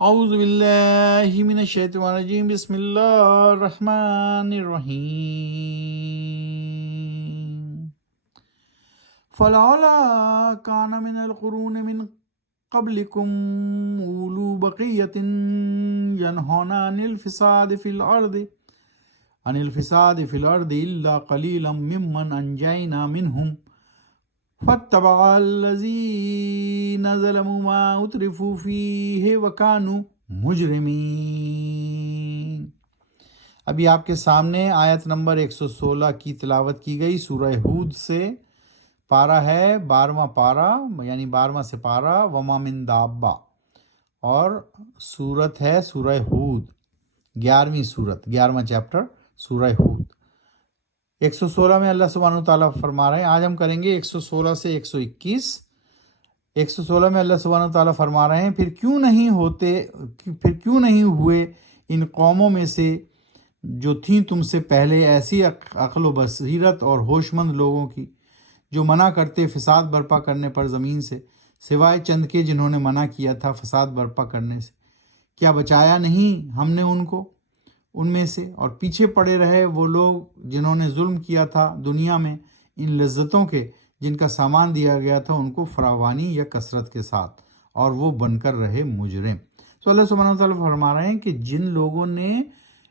اعوذ باللہ من الشیطان الرجیم، بسم اللہ الرحمن الرحیم۔ فلولا کان من القرون من قبلکم اولو بقیۃ ینہون عن الفساد فی الارض الا قلیلا ممن انجینا منہم فاتبع الذین ظلموا ما اترفوا فیہ وکانوا مجرمین۔ ابھی آپ کے سامنے آیت نمبر 116 کی تلاوت کی گئی سورہ ہود سے۔ پارہ ہے 12واں پارہ، یعنی 12واں سے پارہ، وما من دابہ، اور سورت ہے سورہ ہود، 11ویں سورت، 11واں چیپٹر سورہ ہود۔ 116 میں اللہ سبحانہ وتعالیٰ فرما رہے ہیں، آج ہم کریں گے 116 سے 121۔ 116 میں اللہ سبحانہ وتعالیٰ فرما رہے ہیں، پھر کیوں نہیں ہوئے ان قوموں میں سے جو تھیں تم سے پہلے ایسی عقل و بصیرت اور ہوش مند لوگوں کی، جو منع کرتے فساد برپا کرنے پر زمین سے، سوائے چند کے جنہوں نے منع کیا تھا فساد برپا کرنے سے۔ کیا بچایا نہیں ہم نے ان کو ان میں سے، اور پیچھے پڑے رہے وہ لوگ جنہوں نے ظلم کیا تھا دنیا میں ان لذتوں کے جن کا سامان دیا گیا تھا ان کو فراوانی یا کثرت کے ساتھ، اور وہ بن کر رہے مجرم۔ تو اللہ سبحانہ وتعالیٰ فرما رہے ہیں کہ جن لوگوں نے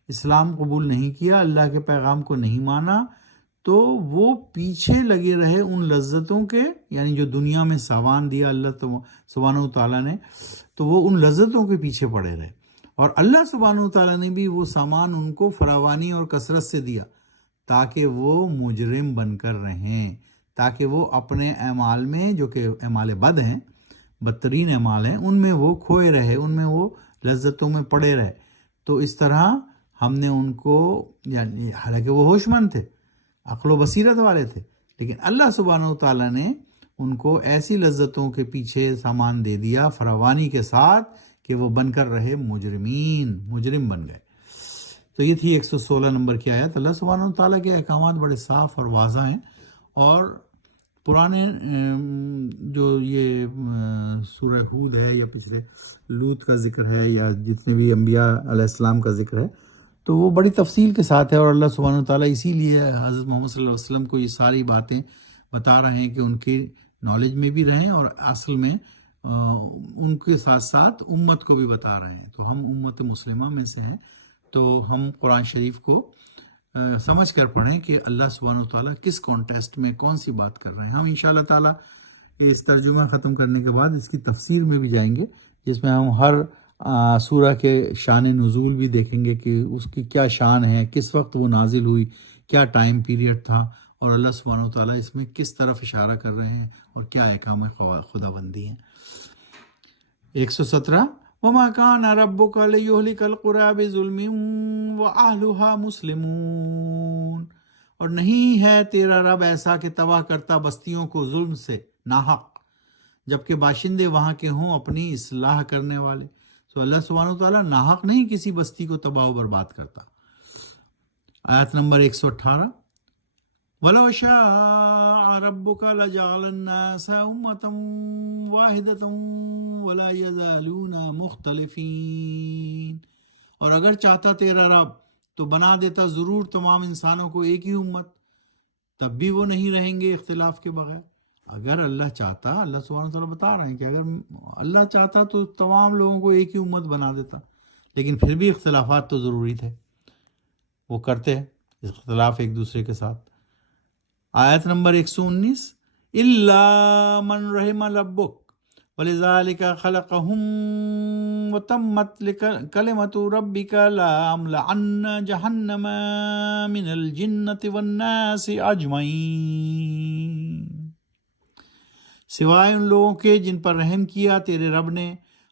اسلام قبول نہیں کیا، اللہ کے پیغام کو نہیں مانا، تو وہ پیچھے لگے رہے ان لذتوں کے، یعنی جو دنیا میں سامان دیا اللہ سبحانہ وتعالیٰ نے، تو وہ ان لذتوں کے پیچھے پڑے رہے، اور اللہ سبحانہ وتعالیٰ نے بھی وہ سامان ان کو فراوانی اور کثرت سے دیا تاکہ وہ مجرم بن کر رہیں، تاکہ وہ اپنے اعمال میں، جو کہ اعمال بد ہیں، بدترین اعمال ہیں، ان میں وہ کھوئے رہے، ان میں وہ لذتوں میں پڑے رہے۔ تو اس طرح ہم نے ان کو، یعنی حالانکہ وہ ہوش مند تھے، عقل و بصیرت والے تھے، لیکن اللہ سبحانہ وتعالیٰ نے ان کو ایسی لذتوں کے پیچھے سامان دے دیا فراوانی کے ساتھ کہ وہ بن کر رہے مجرم بن گئے۔ تو یہ تھی 116 نمبر کی آیت۔ اللہ سبحانہ وتعالیٰ کے احکامات بڑے صاف اور واضح ہیں، اور پرانے جو یہ سورہ ہود ہے، یا پچھلے لوط کا ذکر ہے، یا جتنے بھی انبیاء علیہ السلام کا ذکر ہے، تو وہ بڑی تفصیل کے ساتھ ہے، اور اللہ سبحانہ وتعالیٰ اسی لیے حضرت محمد صلی اللہ علیہ وسلم کو یہ ساری باتیں بتا رہے ہیں کہ ان کی نالج میں بھی رہیں، اور اصل میں ان کے ساتھ ساتھ امت کو بھی بتا رہے ہیں۔ تو ہم امت مسلمہ میں سے ہیں، تو ہم قرآن شریف کو سمجھ کر پڑھیں کہ اللہ سبحانہ وتعالیٰ کس کانٹیکسٹ میں کون سی بات کر رہے ہیں۔ ہم انشاءاللہ تعالیٰ اس ترجمہ ختم کرنے کے بعد اس کی تفسیر میں بھی جائیں گے، جس میں ہم ہر سورہ کے شان نزول بھی دیکھیں گے کہ اس کی کیا شان ہے، کس وقت وہ نازل ہوئی، کیا ٹائم پیریڈ تھا، اور اللہ سبحانہ وتعالیٰ اس میں کس طرف اشارہ کر رہے ہیں، اور کیا احکام خداوندی ہیں۔ 117 وَمَا كَانَ رَبُّكَ لِيُهْلِكَ الْقُرَىٰ بِظُلْمٍ وَأَهْلُهَا مُسْلِمُونَ، اور نہیں ہے تیرا رب ایسا کہ تباہ کرتا بستیوں کو ظلم سے ناحق، جبکہ باشندے وہاں کے ہوں اپنی اصلاح کرنے والے۔ تو اللہ سبحانہ وتعالیٰ ناحق نہیں کسی بستی کو تباہ و برباد کرتا۔ آیت نمبر 118 وَلَوْ شَاءَ رَبُّكَ لَجَعَلَ النَّاسَ أُمَّةً وَاحِدَةً وَلَا يَزَالُونَ مُخْتَلِفِينَ، اور اگر چاہتا تیرا رب تو بنا دیتا ضرور تمام انسانوں کو ایک ہی امت، تب بھی وہ نہیں رہیں گے اختلاف کے بغیر۔ اگر اللہ چاہتا، اللہ سبحانہ وتعالیٰ بتا رہے ہیں کہ اگر اللہ چاہتا تو تمام لوگوں کو ایک ہی امت بنا دیتا، لیکن پھر بھی اختلافات تو ضروری تھے، وہ کرتے ہیں اختلاف ایک دوسرے کے ساتھ۔ آیت نمبر 119 إِلَّا مَنْ رَحِمَ رَبُّكَ وَلِذَلِكَ خَلَقَهُمْ وَتَمَّتْ كَلِمَةُ رَبِّكَ لَأَمْلَأَنَّ جَهَنَّمَ مِنَ الْجِنَّةِ وَالنَّاسِ أَجْمَعِينَ، سوائے ان لوگوں کے جن پر رحم کیا تیرے رب نے،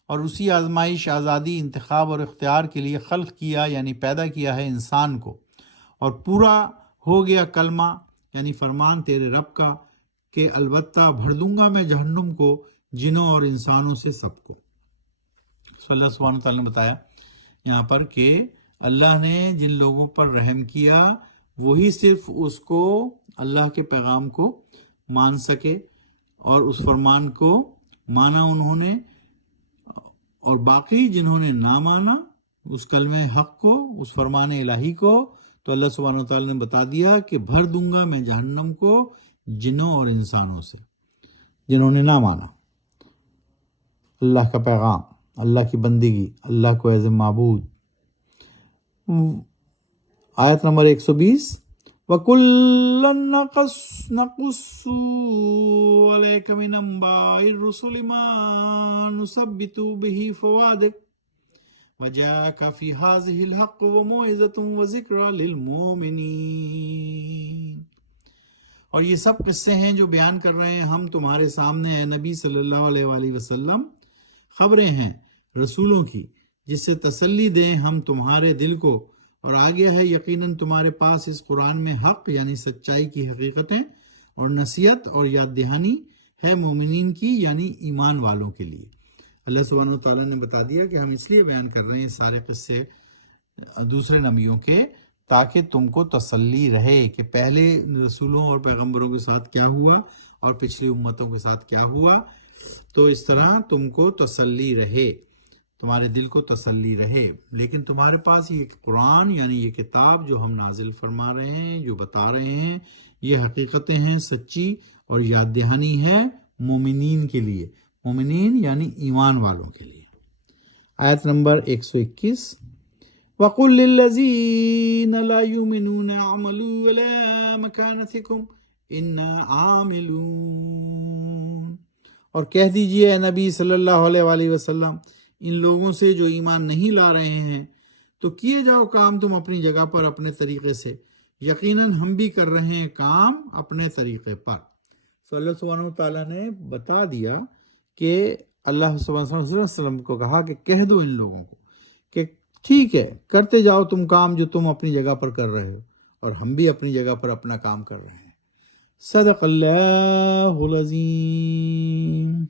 اور اسی آزمائش، آزادی، انتخاب اور اختیار کے لیے خلق کیا، یعنی پیدا کیا ہے انسان کو، اور پورا ہو گیا کلمہ، یعنی فرمان تیرے رب کا کہ البتہ بھر دوں گا میں جہنم کو جنوں اور انسانوں سے سب کو۔ اللہ سبحانہ وتعالیٰ نے بتایا یہاں پر کہ اللہ نے جن لوگوں پر رحم کیا وہی صرف اس کو، اللہ کے پیغام کو مان سکے، اور اس فرمان کو مانا انہوں نے، اور باقی جنہوں نے نہ مانا اس کلمہ حق کو، اس فرمان الہی کو، تو اللہ سبحانہ و تعالیٰ نے بتا دیا کہ بھر دوں گا میں جہنم کو جنوں اور انسانوں سے، جنہوں نے نہ مانا اللہ کا پیغام، اللہ کی بندگی، اللہ کو ایز اے معبود۔ آیت نمبر 120، وَكُلًّا نَقُصُّ عَلَيْكَ مِنْ أَنْبَاءِ الرُّسُلِ مَا نُثَبِّتُ بِهِ فُؤَادَكَ وَجَاءَكَ فِي هَٰذِهِ الْحَقُّ وَمَوْعِظَةٌ وَذِكْرَىٰ لِلْمُؤْمِنِينَ۔ اور یہ سب قصے ہیں جو بیان کر رہے ہیں ہم تمہارے سامنے اے نبی صلی اللہ علیہ وآلہ وسلم، خبریں ہیں رسولوں کی جس سے تسلی دیں ہم تمہارے دل کو، اور آگے ہے یقیناً تمہارے پاس اس قرآن میں حق یعنی سچائی کی حقیقتیں اور نصیحت اور یاد دہانی ہے مومنین کی یعنی ایمان والوں کے لیے۔ اللہ سبحانہ وتعالیٰ نے بتا دیا کہ ہم اس لیے بیان کر رہے ہیں سارے قصے دوسرے نبیوں کے تاکہ تم کو تسلی رہے کہ پہلے رسولوں اور پیغمبروں کے ساتھ کیا ہوا اور پچھلی امتوں کے ساتھ کیا ہوا، تو اس طرح تم کو تسلی رہے، تمہارے دل کو تسلی رہے۔ لیکن تمہارے پاس یہ قرآن یعنی یہ کتاب جو ہم نازل فرما رہے ہیں، جو بتا رہے ہیں، یہ حقیقتیں ہیں سچی اور یاد دہانی ہے مومنین کے لیے، مومنین یعنی ایمان والوں کے لیے۔ آیت نمبر 121، وَقُلْ لِلَّذِينَ لَا يُؤْمِنُونَ اعْمَلُوا عَلَىٰ مَكَانَتِكُمْ إِنَّا عَامِلُونَ۔ اور کہہ دیجئے اے نبی صلی اللہ علیہ وآلہ وسلم ان لوگوں سے جو ایمان نہیں لا رہے ہیں، تو کیے جاؤ کام تم اپنی جگہ پر اپنے طریقے سے، یقیناً ہم بھی کر رہے ہیں کام اپنے طریقے پر۔ تو اللہ سبحانہ وتعالیٰ نے بتا دیا کہ اللہ سبحانہ وسلم کو کہا کہ کہہ دو ان لوگوں کو کہ ٹھیک ہے کرتے جاؤ تم کام جو تم اپنی جگہ پر کر رہے ہو، اور ہم بھی اپنی جگہ پر اپنا کام کر رہے ہیں۔ صدق اللہ العظیم۔